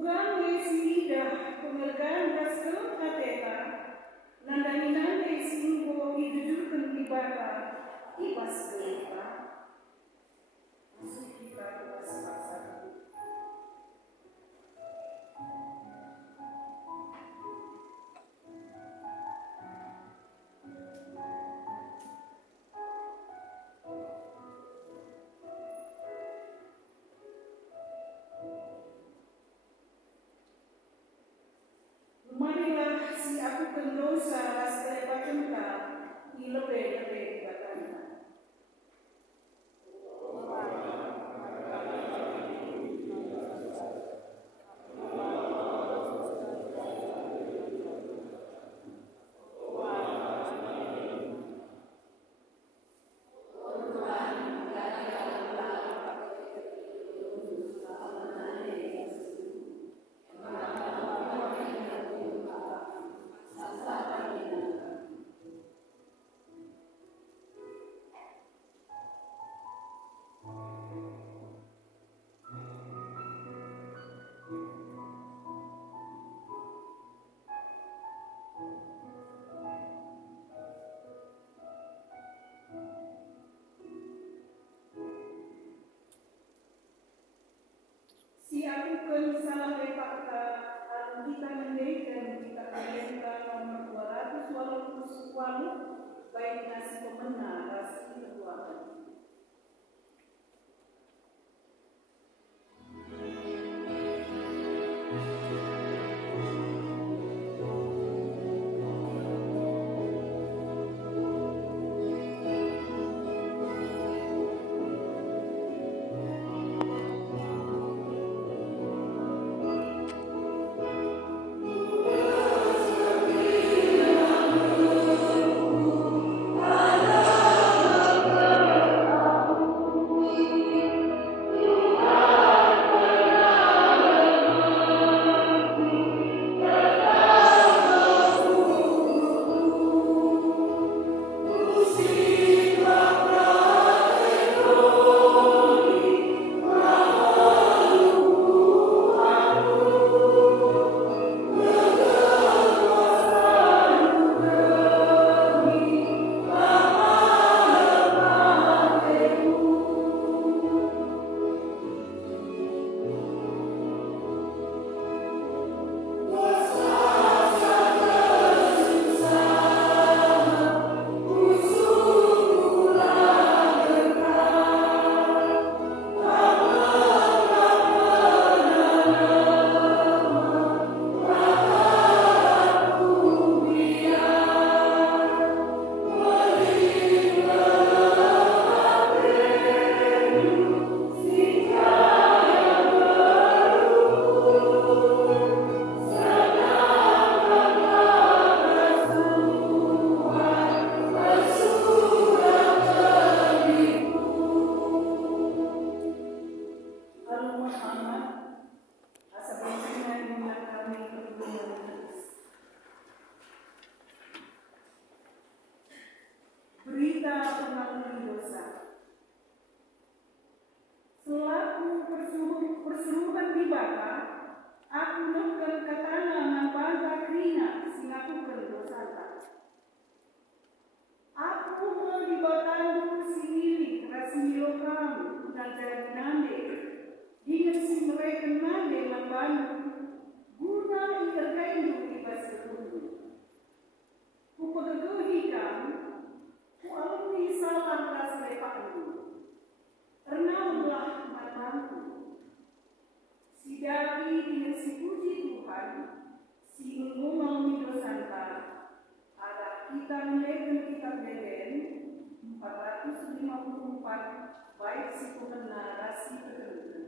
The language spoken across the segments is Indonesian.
Bukan sida penghargaan Rasul Ateka, nandahinan singgo idujurkan ibada, ibas gelita, masuk kita ibas paksa. Marilah si aku pendosa selepas cinta lebih katanya. Si aku kan salah lepakta kita mendirikan kita mendirikan nomor 280 baik nasi pemenang rasi kekuatan. Berita pengampun dosa. Selaku persuruhan di baka, aku nuker katana ngampanga krina singakukan dosata. Aku melibatkan sinili rasmi lokal dan nande dengan si mereka nande membantu guna intervensi di pasar bumi. Kupagagohikan alumni salam ras lepakmu, renaulah membantu. Si daki dengan si puji Tuhan, si ngomong dosanta, ada kita melihat kitab Deden 454 baik si pemenarasi kegelutan.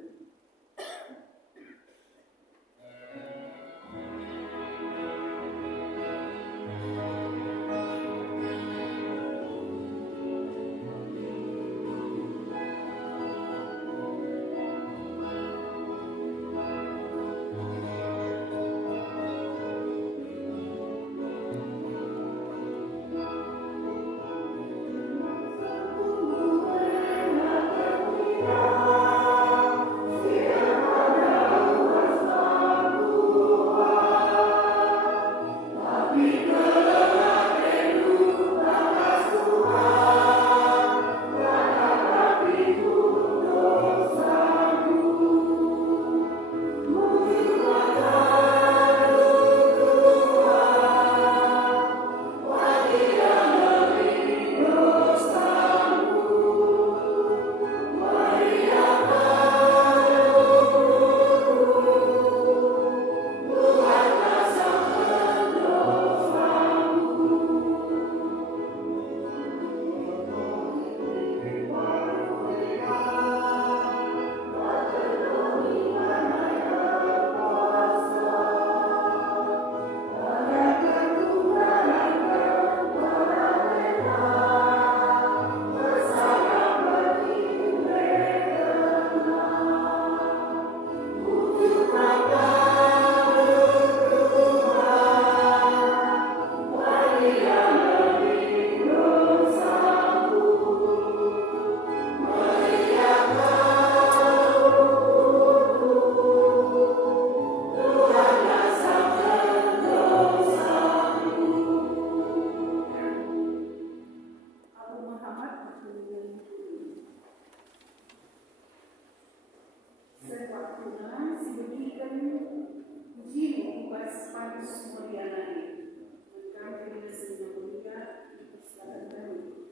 Agus Mulyani. Kami dengan mulia dipersilakan kami.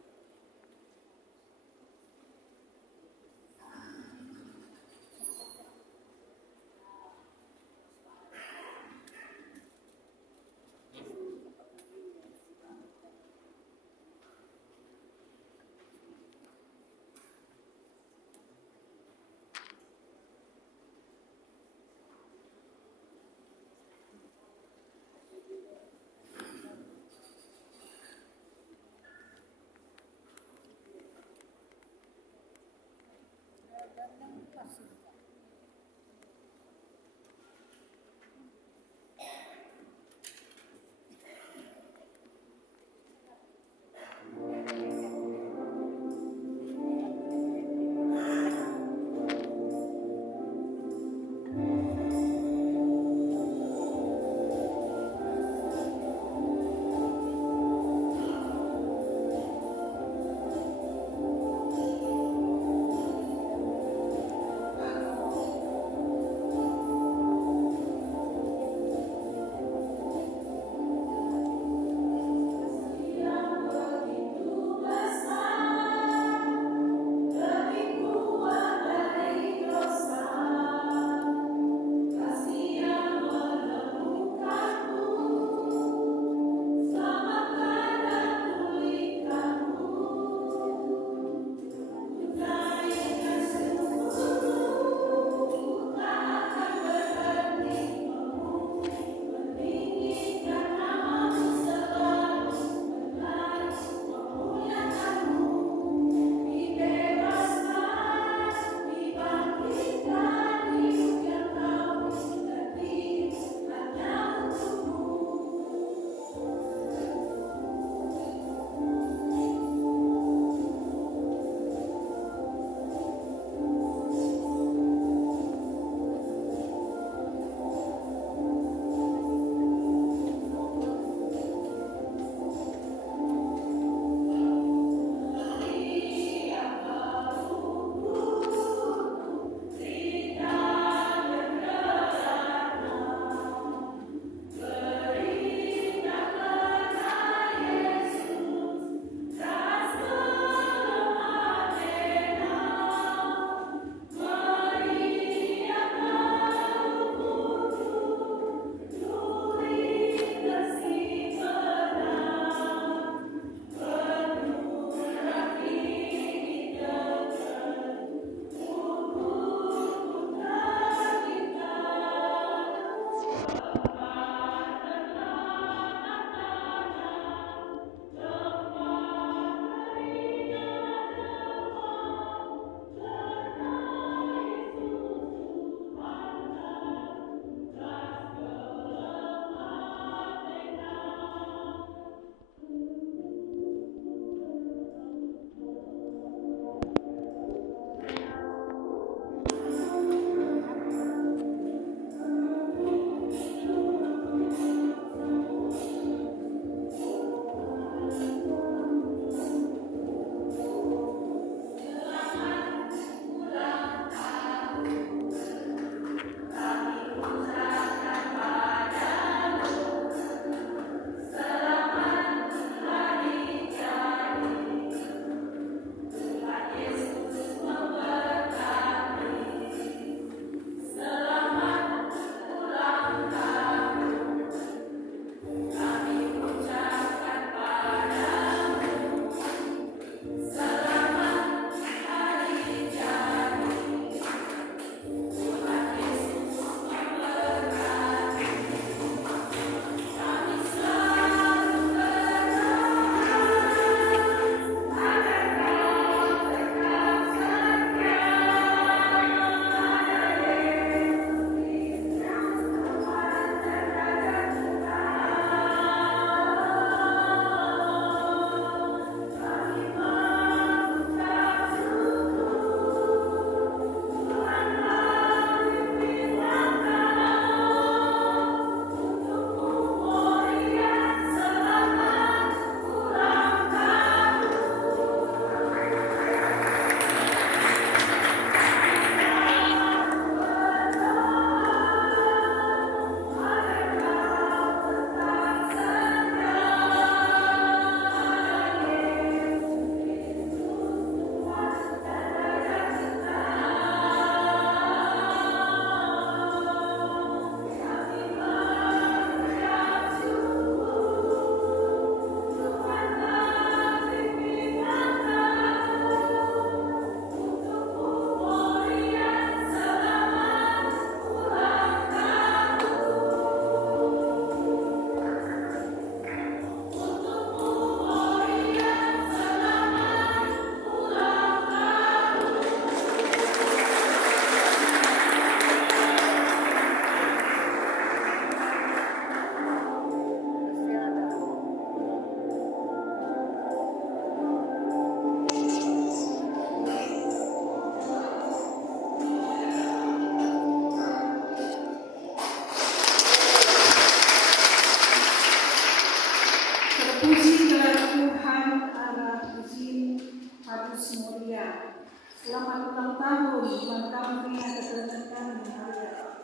Selamat ulang tahun, Mahkamah Krina keturunan kami, Maria.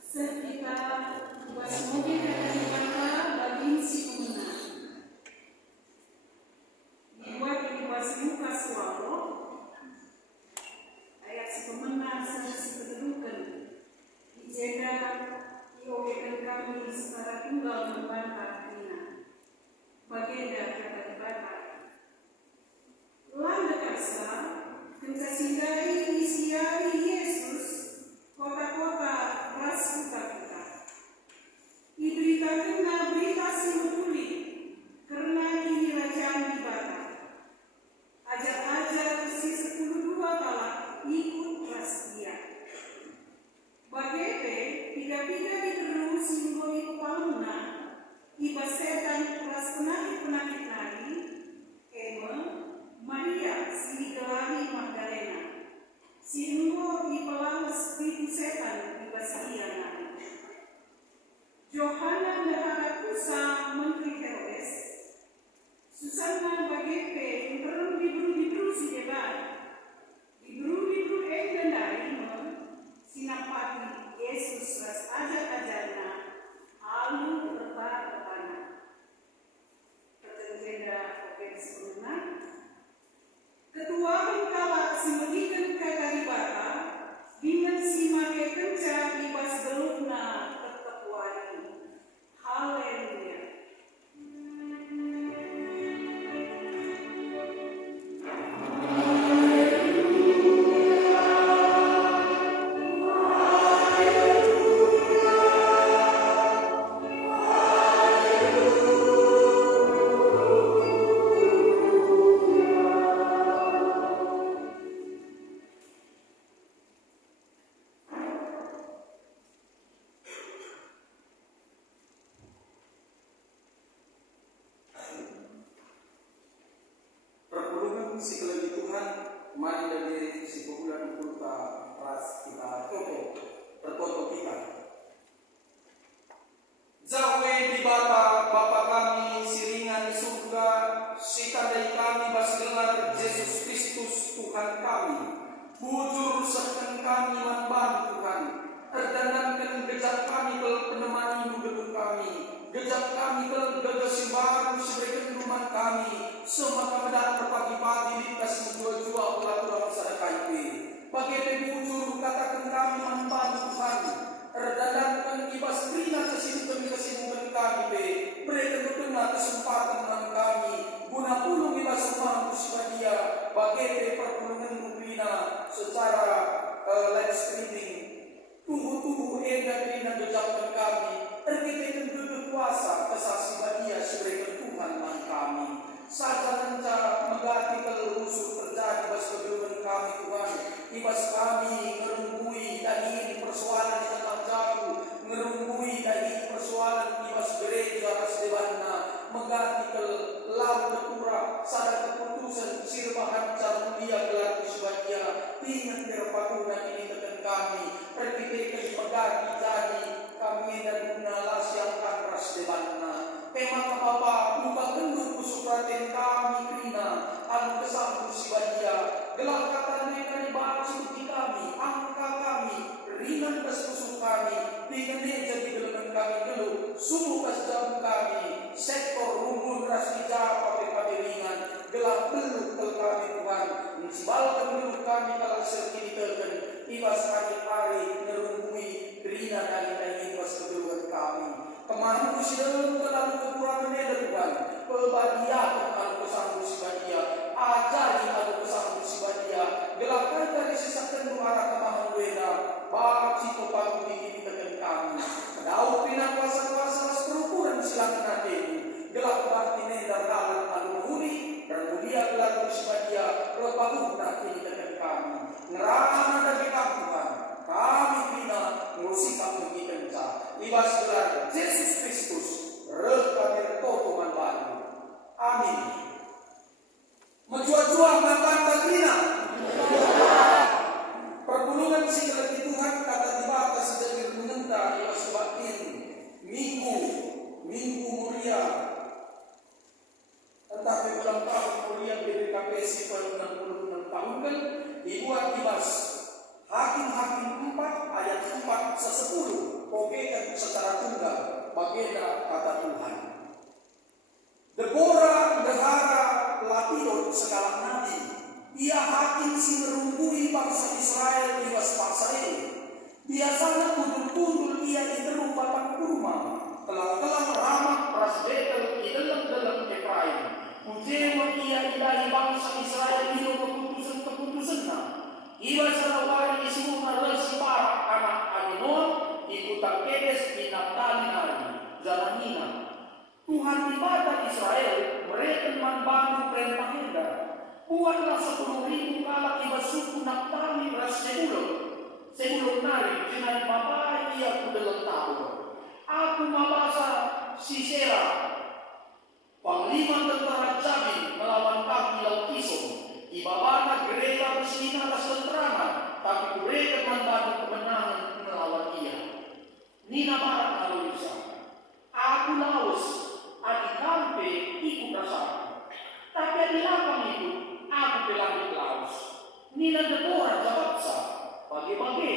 Seketika buat mobil dari bangka bagi si pemenang. Dibuat di bawah muka suara. Ayat si pemenang si kedudukan. Dijaga diogekan kami secara tunggal membantah Krina. Baginda kata dibantah. Landa kasa, kencasingkai isiari Yesus, kota-kota ras kita. Diberitakan berita si mutuli, karena kini rajaan dibata. Ajar-ajar si 12 kala ikut ras dia. Bagete, tiga-tiga diteru simboli kepaluna, iba setan ras penakit-penakit nari, Maria si gelari Magdalena, si engkau di pelawas itu setan di basian. Johanna dahara kusa menteri Herodes, Susanna bagepe interun diburu si debat, diburu dari sinapati Yesus ras ajar-ajarna, alu berta-bertana. Terjenda open sebelumnya. Ketua kala simelikan kata dibata, dengan si Maria kenca ibas gelupna ketepuani. Haleluya. Si kelebih Tuhan, mari dari si pemulaan kulta ras kita berfoto kita. Jawe di bata Bapa kami, siringan surga, si tandai kami basgelar Yesus Kristus Tuhan kami. Bujur serta kami manban Tuhan, terdandankan gejat kami kel penemani hidup kami, gejat kami kel gegesi baru seberikan rumah kami. Semua kemudian berpagi-pagi di kasih jua-jua pelakuran sedekah ini. Bagai bujur katakan kami membantu Tuhan. Terdandankan ibas Krina kesibukan kami. Berikan betul kesempatan dengan kami. Guna puluh ibas mampu sebadia. Bagai perpulungan Krina secara live streaming. Tubuh-tubuh endah Krina gejakkan kami. Terkitakan duduk kuasa kesasi badia seberikan Tuhan dengan kami. Saja rencana mengganti kelusur terjadi bas keduluan kami Tuhan. Ibas kami ngerumbui dari persoalan di tengah jauh, ngerumbui dari persoalan ibas gereja ras dewana, mengganti ke laut ketura, sadar keputusan sirbahan cara mulia gelar sebagia, pingat terpatunan ini tekan kami, perkitikan mengganti jadi kami dan guna siapkan ras dewana. Tema Bapa buka kenduk kusupraten kami Krina, anu kesambung si badia, gelak kata mereka dibaca di kami, angka kami, ringan keskusuk kami, tinggi jadi gelengan kami dulu, sungguh kesjam kami, sektor rumpun ras dijawab pakai ringan, gelak beluk kel kami Tuhan, mensibalkan beluk kami kalau serti ditekan, ibas kami hari ngerumbui, Krina dari ibas keduluan kami. Kemarin usia dalam kekurangan ada Tuhan. Pembadian kalau kesambung si badia, ajari kalau kesambung si badia. Gelapkan dari sisakan arah kemahan weda. Bab si pepaku dikini tekan kami. Daud pinang kuasa-kuasa perukuran silakan hati. Gelap berarti nedar dalam alumuni dan mulia gelap si badia. Pepaku nanti tekan kami. Ngerana dari Tuhan. Kami bina ngurusikan kita kenca. Ibas gelar Yesus Kristus. Rekam toto manbaru. Amin. Menjual-jual mantan Krina. Pergulungan si keleti Tuhan kata dibata sejak menentang ibas batin. Minggu mulia. Tetapi ulang tahun mulia BPKP bangsa 10, oke kan secara tunggal, bagian kata Tuhan. Deborah negara Lapidot segala nabi, ia hakim si merunggui bangsa Israel di Pasai. Biasanya kundul-kundul ia diteru batang kurma, telang-telang ramah ras betel di dalam Efraim. Pujeman ia ilahi bangsa Israel di keputusan-keputusannya. Iba sarawari isuh narasi para anak Aminon, ikutan Kedes di Naftali hari, Zamanina. Tuhan ibadah Israel, mereka membangun perintah Indah. Buatlah 10.000 kalak iba suku Naftali ras sebelum nari, dengan bapak ia kudalang tahu. Aku mabasa Sisera, panglima tentara Jabin melawan kaki Laut Kison. Ibabana gereja Muslimah atas tenterangan, tapi mereka membantu kemenangan melawan ia. Nina barat Malaysia. Aku laus, adik kampe ikut rasaku. Tapi di lapang itu, aku pelangit laus. Nina Deborah jawab sah, bagi-bagi,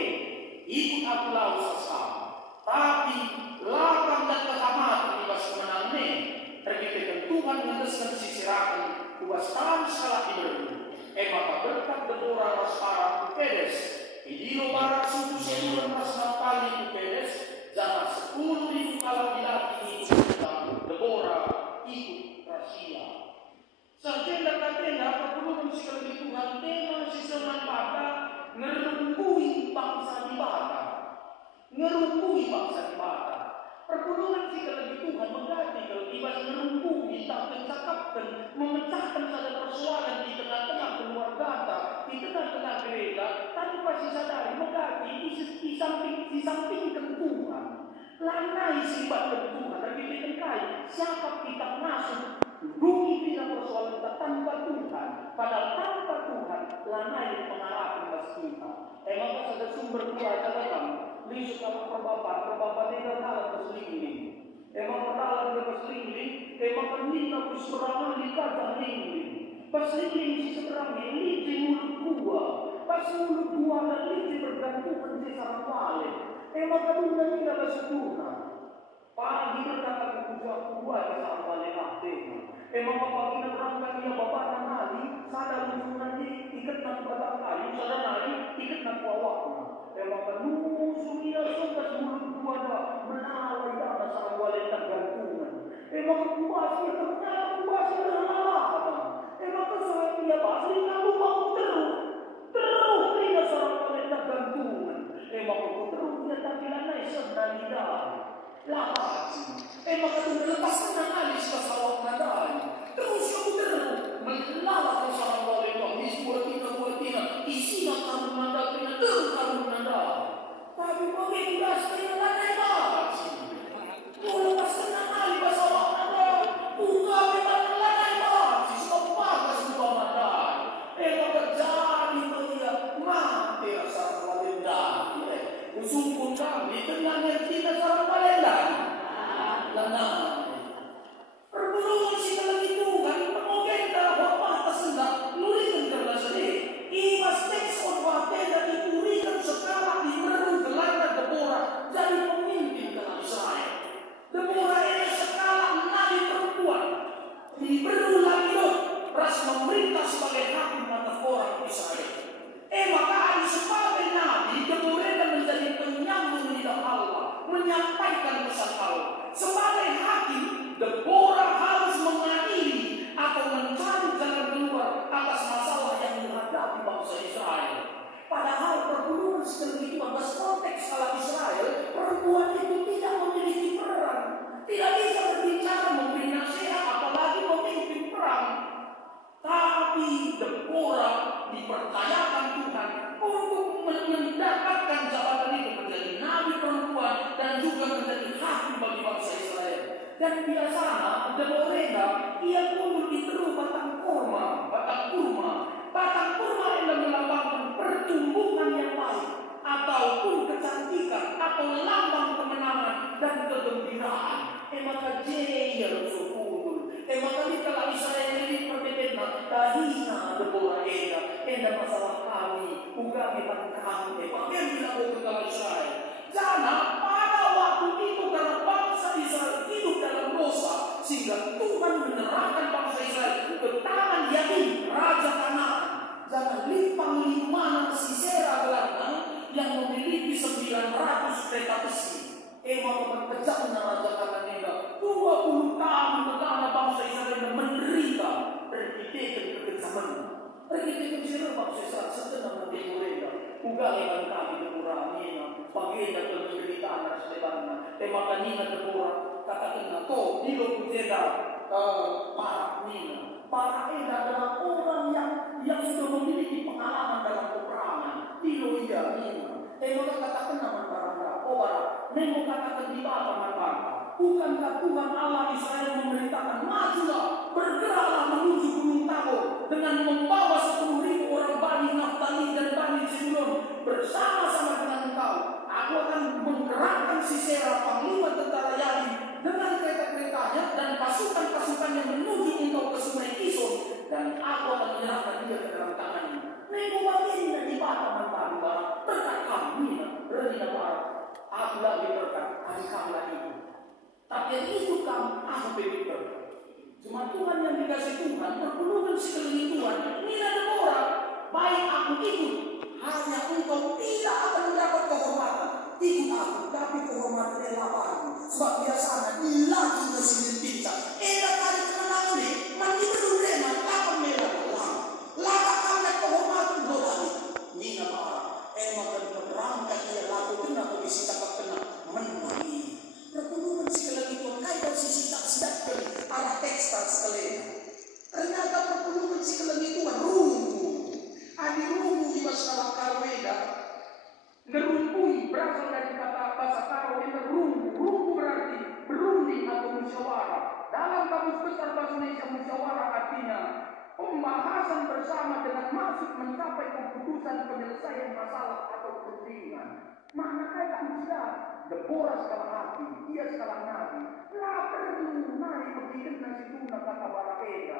ikut aku laus asal. Tapi lapang dan kekamatan ibas kemenangan ini, terkait Tuhan mengeskan sisirakan, ubas tangan salah ibadah. Maka berkat Deborah Raspara Kedes, idilo barat suku seluruh ras Naftali Kedes, jangan 10.000 kalau dilaki itu Deborah ikut rahasia. Sarjana katena perpuluhan sekali Tuhan tema sisaman bata ngerungkui bangsa di bata, ngerungkui bangsa di bata. Perpuluhan sekali Tuhan mengganti kalau ibas ngerungkui tak mencakapkan, memecahkan saja persoalan di tengah-tengah keluarga, di tengah-tengah gereja, tanpa sadari mengganti di sampingkan Tuhan. Lanai sifat Tuhan, tapi ditenkai siapa kita masuk duduki bila persoalan kita tanpa Tuhan. Padahal tanpa Tuhan, lanai pengharapan bagi kita. Maka ada sumber kuasa dalam lisuk sama perbapan tidak dalam keselingling. Emang dalam keselingling, emang penina keserangan di kata lingling. Keselingling si seberang ini di mulut gua. Pas mulut gua dan ini bergantungan di sarang wale. Emang kaduna tidak bersempurna. Pagi berkata kepujuan gua di sarang wale akhirnya. Emang pagi berangkat dia bapak dan nali, sadar ujungan di ikat nak batang kayu, sadar nali ikat nak wawakna. Emang kaduna suria sudah mulut gua dah menawai dana sarang wale tergantungan. Emang kuasnya ternyata kuasnya terlalu. Emang kesuai dia pasti kamu mau terus tidak sarang wale tergantungan. Emang aku terus dia tampilan naik sebenarnya lahasi. Emang aku melepaskan analis ke sawak nadai. Terus kamu terus melawat ke sarang wale ini buat tina isi kamu nadai terus kamu nadai. Tapi bagi kita setengah nadai lahasi. Mau lepaskan analis ke sawak nadai. Buka memang nadai lahasi. Sebab bagas buka nadai. Emang terjadi dia mati sarang wale nadai. Usumpun kami dengan yang kita sarang balenda. Lana. Perpuluhan si kalagi Tuhan, pengogenta, wapah tersendak, nulikan karena sedih. Ibas teks wapah diturikan sekala dimeru gelana Deborah jadi pemimpin dalam Israel. Deborah ini sekala nabi perempuan. Dimeru lagi ras memerintah sebagai hakim atas orang Israel. Maka ada sebagai nabi, Deborah menjadi penyambung lidah Allah, menyampaikan pesan Allah. Sebagai hakim, Deborah harus mengadili atau mencari jalan keluar atas masalah yang dihadapi bangsa Israel. Padahal perpuluhan seperti itu atas konteks skala Israel, perempuan itu tidak memiliki peran, tidak bisa berbicara, memberi nasihat, apalagi memimpin perang. Tapi Deborah dipercayakan Tuhan untuk mendapatkan jabatan itu menjadi nabi perempuan dan juga menjadi hakim bagi bangsa Israel. Dan biasanya Deborah ia pun diteru batang kurma. Batang kurma yang melambangkan pertumbuhan yang baik ataupun kecantikan atau lambang kemenangan dan kegembiraan. Maka jaya bersyukur. Maka kita Israel ini berbeda. Tahina Deborah enda masalah kami, ugami kami. Bagaimana kita Israel? ke tangan Yakin Raja Kanaan. Jangan limpang mana Sisera belakang yang memiliki 900 kereta besi. Maka berkejaknya Raja Kanaan ini 20 tahun negara bangsa Israel menderita perkitikan kekejaman. Perkitikan sira bangsa Israel sedang menderita. Ugali kami kekurangan, pagenda penderitaan sebenarnya. Maka nina Deborah katakan to dilo kujeda para nina. Para eda adalah orang yang sudah memiliki pengalaman dalam peperangan. Dilo iya nina. Maka katakan nama baranda. Oh barang, nemo katakan di bawah baranda. Bukankah Tuhan Allah Israel memerintahkan majulah, bergeraklah menuju Gunung Tabor dengan membawa 10.000 orang Bani Naftali dan Bani Zebulun bersama-sama dengan engkau. Aku akan menggerakkan Sisera panglima tentara Yakin dengan kereta-keretanya dan pasukan-pasukannya menuju engkau ke Sungai Kison, dan aku akan menyerahkan dia ke dalam tanganmu. Nego baginda di bawah baranda berkat kami berina barat. Aku lagi berkat hari kamu lagi. Tapi yang itu kamu aku pilih berkat. Cuma Tuhan yang dikasih Tuhan perkeluhan sekeliling Tuhan. Ini ada orang baik aku ikut, hanya engkau tidak akan mendapat kehormatan. Ikut aku, tapi kehormatan adalah aku. Sebab biasanya lagi mesin pincang. Kali kemenangan ini, mandi belum rema, takkan merah lah. Laka kami kehormatan lo lagi. Nina marah. Maka berangkat dia laku kena bagi si takak kena menangi. Perkeluhan sekeliling Tuhan kaitan sisi tak sedap arah tekstil sekalian. Ternyata perkeluhan sekeliling Tuhan rungu. Adi rungu di masalah karweda. Ngerungkui berasal dari kata bahasa karweda rungu. Rungu berarti berunding atau musyawarah. Dalam kamus besar bahasa Indonesia musyawarah artinya pembahasan bersama dengan maksud mencapai keputusan penyelesaian masalah atau perundingan. Makna kaitan manusia, Deborah skala hati, dia skala nabi. Lah perlu naik begitu nasi tuna kata Barakeda.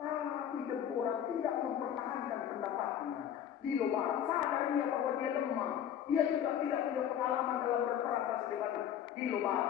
Tapi Deborah tidak mempertahankan pendapatnya. Di luar sadar dia bahwa dia lemah. Dia juga tidak punya pengalaman dalam berperang dengan di luar.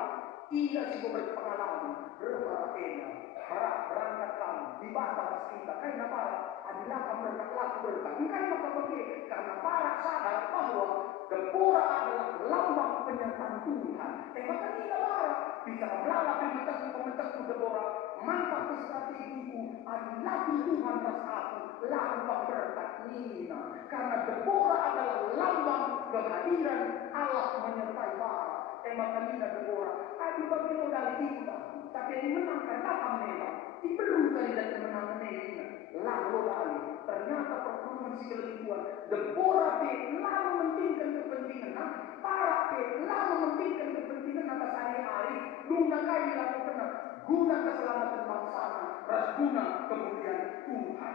Ia juga berpengalaman Barakeda. Barak berangkat kamu di batas kita. Karena Barak adalah kamu berangkat berangkat. Bukan maka begitu. Karena Barak sadar bahwa Deborah adalah lambang penyertaan Tuhan. Maka tidak Barak bisa melalap pemerintahku Deborah. Mantap strategiku adalah Tuhan atas aku. Lalu berkat Nina. Karena Deborah adalah lambang kehadiran Allah menyertai Barak. Maka Nina Deborah. Aku bagi modal itu. Tapi dimenangkan apa mereka? Diperlukan dan kemenangan mereka. Lalu lagi. Ternyata pertemuan sekeliling Tuhan. Deborah lalu mementingkan kepentingan. Para lalu mementingkan kepentingan atas hari-hari. Guna kaya dilakukan. Guna keselamatan bangsa. Ras guna kemudian Tuhan.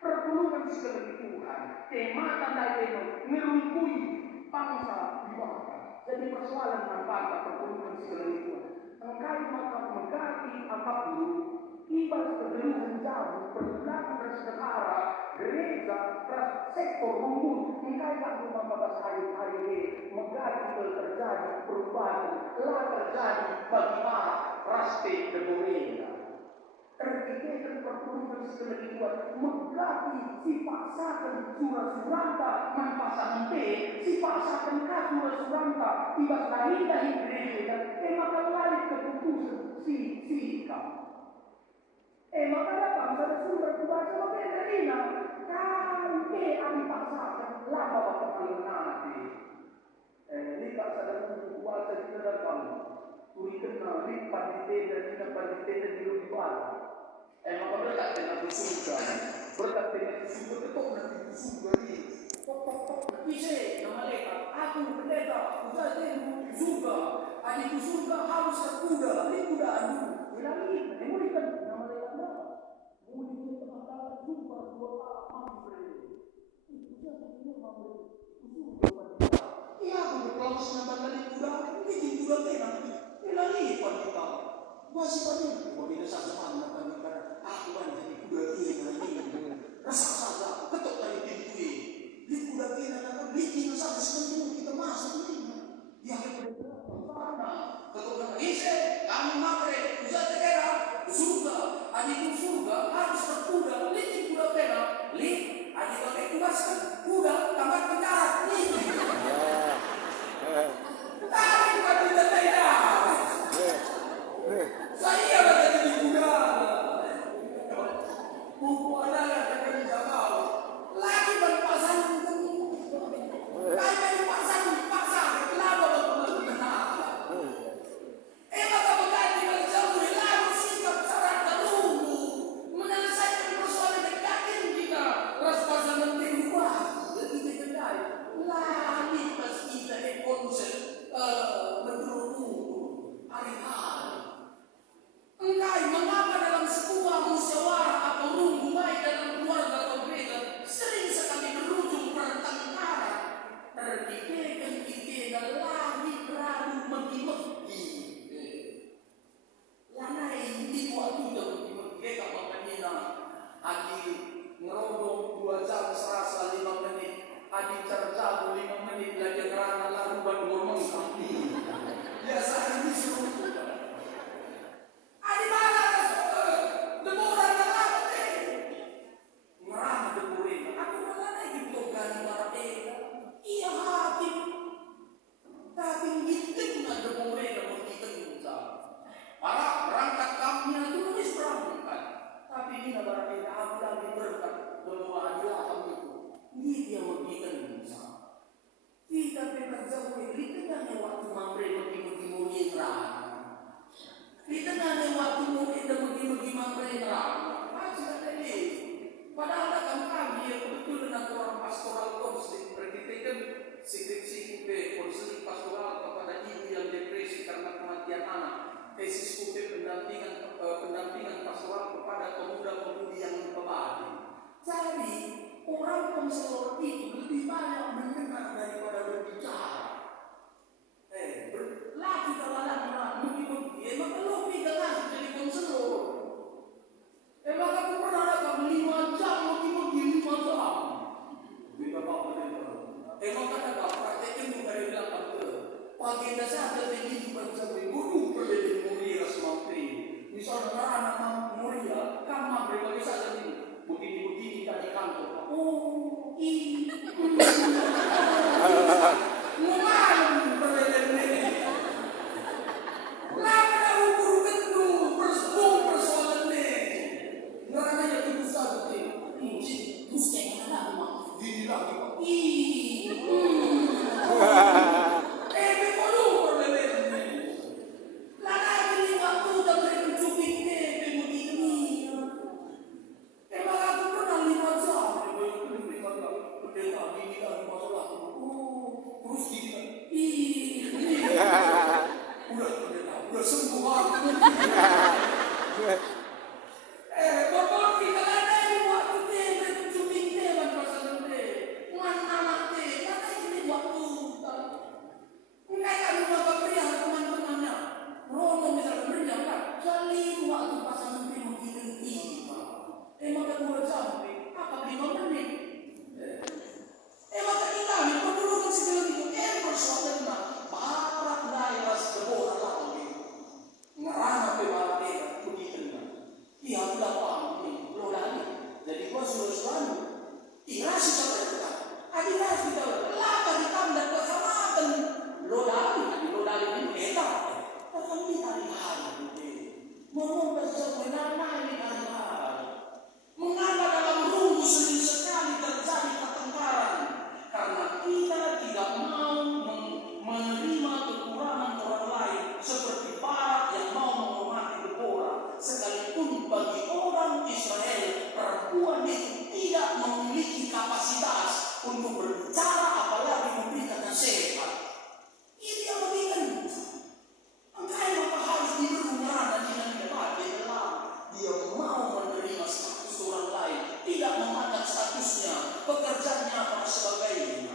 Pertemuan sekeliling Tuhan. Tema tanda itu merungkui bangsa di bawah. Jadi persoalan manfaat pertemuan sekeliling Tuhan. Engkau maka mengganti apapun ibarat kegeluhan jauh perbulan bersedekara gereja sektor rumput engkau tak rumah pada hari-hari ini mengganti terjadi perubahan telah terjadi bagi para raste Deborah. Terkait pertemuan sekeliling Tuhan mengganti sifat saken surah-suranta manfasan te sifat saken surah-suranta ibas lain dari gereja maka lari keputusan sikap. Maka datang pada sumber kuasa pemerintah kan dipaksakan lama waktu nanti. Ini tak sadar kuasa di dalam turi kenal lipat di tenda di lebih bawah. Maka berkat dengan surga, berkat dengan surga tetap nanti surga ini. Tok bisa nama mereka. Aku pendeta, usaha temu surga. Adik surga harus terkuda, kuda anu. Bilangi, dimulikan nama mereka. Mulikan tengah-tengah surga dua kali mampu. Itu saja ini mampu. Surga pada. Iya, aku berkelas nama tadi kuda. Ini kuda tenang. Bilangi pada. Masih pada. Berbeda saja mana pada. Aku jadi kuda ini. Rasa saja ketok dari pintu ini. Di kuda kena kata bikin saja sebelum kita masuk ini. Ya kita mana? Ketok dari ise kami matre. Bisa tegera surga. adik surga harus berkuda, licin kuda perak, adik pakai tugaskan kuda tambah penjara, tapi bukan tidak tidak. Saya ada jadi kuda, buku adalah akan jauh, lagi berpasang, kayak berpasang, kenapa berpasang? Maka berganti berjauh lalu sikap cara terunggu menyelesaikan persoalan yang yakin kita ras pasangan kedua jadi kedai lagi pas kita konsep menurut hari-hari engkai mengapa dalam sebuah musyawarah atau runggu baik dalam keluarga atau gereja sering sekali berujung pertengkaran terkikir lagi ragu maki-maki. Karena ini waktu mereka mengenina adi ngerodong 2 jam serasa 5 menit adi terjabu 5 menit lagi kerana lalu ngomong kami biasa ini suruh adi mana deburan apa ngerama deburin aku mana gitu gani marah iya hati tapi gitu nggak deburin mau kita para berangkat kami itu nulis berangkat, tapi ini berarti aku lagi berangkat bahwa adalah kami itu. Ini dia memberikan Musa. Kita bekerja di tengahnya waktu mamre bagi murid di tengahnya waktu murid bagi mamre masih ada ini. Padahal kami yang betul dengan orang pastoral konseling berkaitan skripsi konseling pastoral kepada ibu yang depresi karena kematian anak. Tesis kutip pendampingan pastoral kepada pemuda-pemudi yang berbagi. Jadi orang konselor itu lebih banyak mendengar daripada berbicara. Lagi kalau anak mengikuti, maka lebih dengan jadi konselor. Maka aku pernah ada 5 jam mengikuti 5 jam. Kita bawa maka ada prakteknya bukan dari belakang ke. Agenda saja begini berjauh guru berbeda mulia semati. Misalnya anak mulia, kamu berbeda saja ini. Begini tadi kantor. Oh, ini. Ngomong berbeda ini. Lama guru kendu persoalan ini. Ngerana yang itu saja ini. Terus kayak mana? Gini lagi. Udah sembuh aku. Bapak kita ada di waktu berkunjung dewan pasangan anak karena ini waktu mereka bapak pria teman-temannya Romo misalnya pria kan kali waktu pasangan begini maka 2 jam apa 5 menit maka kita ini perlu segala itu persoalan bapak daerah Deborah lagi ngerana pewarna begitu iya tidak paham lo lagi jadi gua suruh irasi sampai dekat adirasi kita lapa ditambah keselamatan lo lagi ini etak tapi ini hari-hari ngomong bersama ini hari-hari mengapa dalam runggu sering sekali terjadi pertengkaran karena kita tidak mau menerima kekurangan orang lain seperti Barak yang mau menghormati Deborah sekalipun bagi orang Israel perempuan itu tidak memiliki kapasitas untuk berbicara apalagi memberikan nasihat. Ini yang memberikan makanya maka harus diberumah dan dia mau menerima status orang lain tidak memandang statusnya pekerjaannya apa sebagainya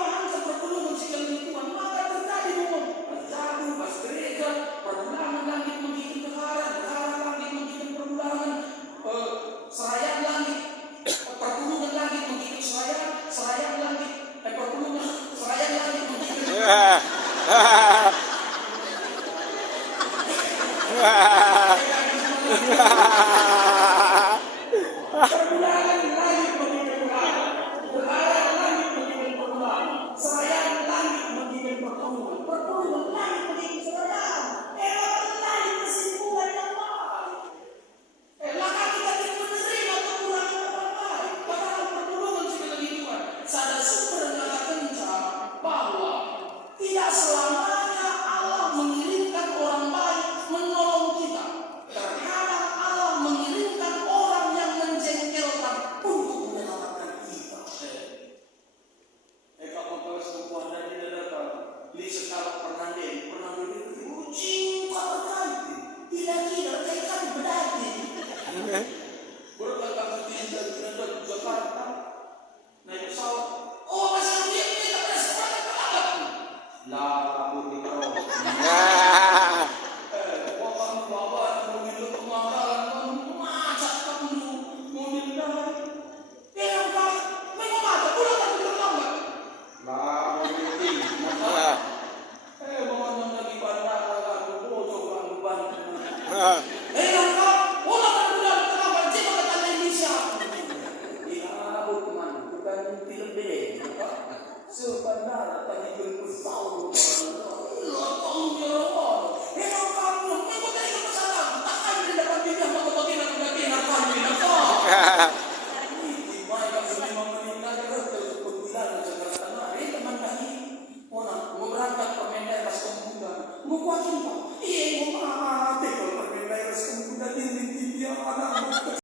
bahan seperti segala lingkungan maka terjadi ngomong jago pas gereja perbulangan langit mengirim negara langit mengirim perbulangan serayaan langit perpulungan langit mengirim serayaan langit perpulungan serayaan langit mengirim Perbudakan langit bagikan perbudakan. Berharap langit bagikan perbudakan. Serayaan langit bagikan pertemuan. Pertemuan langit bagikan serayaan. Elakkan langit kesimpulan yang baik. Elakkan kita tidak menerima kekurangan orang baik. Padahal pertolongan sudah bagi Tuhan. Sada sumber mengatakan bahwa tidak selamanya Allah mengirimkan orang baik menolong kita. Terkadang Allah mengirimkan orang yang menjengkelkan untuk menyelamatkan kita. Kalau kalau sebuah dari datang, di sekarang pernah itu cinta berkali, tidak kali berdaki. Berkata ketika kita di Jakarta, naik pesawat, oh masih dia tak pernah sekolah apa? Lah, aku di Peron. Ha ha ha.